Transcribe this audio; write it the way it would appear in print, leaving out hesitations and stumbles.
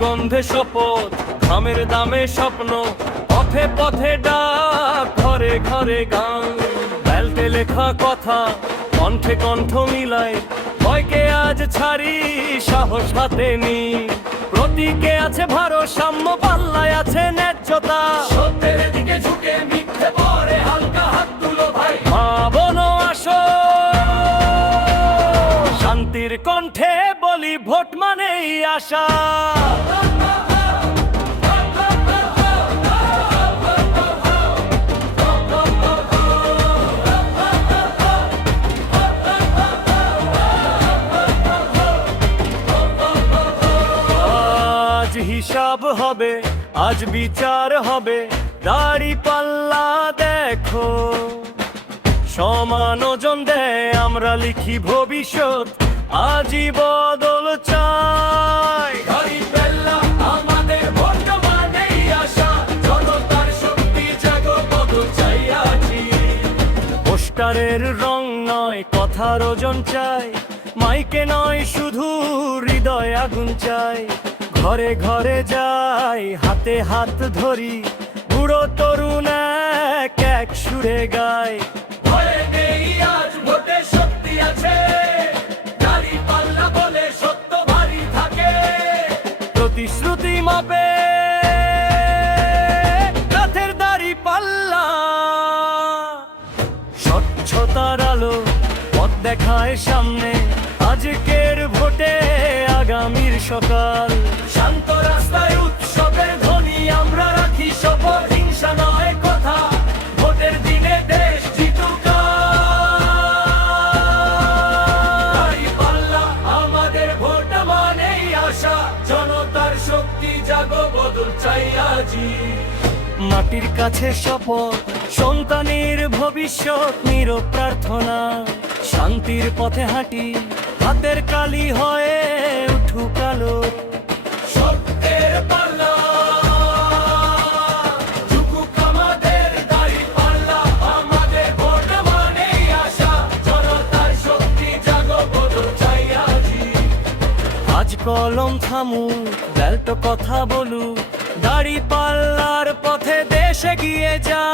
সুগন্ধে শপথ, ঘামের দামে স্বপ্ন, পথে পথে ডাক, ঘরে ঘরে গান। ব্যালটে লেখা কথা, কণ্ঠে কণ্ঠ মিলাই, ভয়কে আজ ছাড়ি, সাহস হাতে নি। প্রতীকে আছে ভারসাম্য, পাল্লায় আছে ন্যায্যতা। সত্যের দিকে ঝুঁকে মিথ্যে পরে হালকা হাত তুলো ভাই। মা বোনো আসো, শান্তির কণ্ঠে বলি ভোট মানেই আশা। আজ হিসাব হবে, আজ বিচার হবে, দাড়ি পাল্লা দেখো সমান ওজন দেয়। আমরা লিখি ভবিষ্যৎ, আজই বদল চাই। দাঁড়িপাল্লা আমাদের ভোট মানেই আশা, জনতার শক্তি জাগো বদল চাই আছি। পোস্টারের রং নয়, কথার ওজন চাই, মাইকে নয় শুধু, হৃদয় আগুন চাই। ঘরে ঘরে যাই, হাতে হাত ধরি, বুড়ো তরুণ এক এক সুরে গায়। ভয় নেই আজ ভোটে শক্তি আছে, দাঁড়িপাল্লা বলে সত্য ভারী থাকে। প্রতিশ্রুতি মাপে রাতের দাড়ি পাল্লা, স্বচ্ছতার আলো পথ দেখায় সামনে। আজকের ভোটে আগামীর সকাল, শান্ত রাস্তায় উৎসবের ধ্বনি আমরা রাখি শপথ। হিংসা নয় কথা, ভোটের দিনে দেশ জিতুক। দাঁড়িপাল্লা আমাদের ভোট মানেই আশা, জনতার শক্তি জাগো বদল চাই আজই। মাটির কাছে শপথ, সন্তানের ভবিষ্যৎ নীরব প্রার্থনা। শান্তির পথে হাঁটি, হাতের কালি হয়ে উঠুক আলো। সত্যের পাল্লা ঝুঁকুক আমাদের, দাঁড়িপাল্লা আমাদের ভোট মানেই আশা, জনতার শক্তি জাগো বদল চাই আজই। আজ কলম থামু, ব্যালট কথা বলু, দাড়ি পাল্লার পথে দেশ এগিয়ে যা।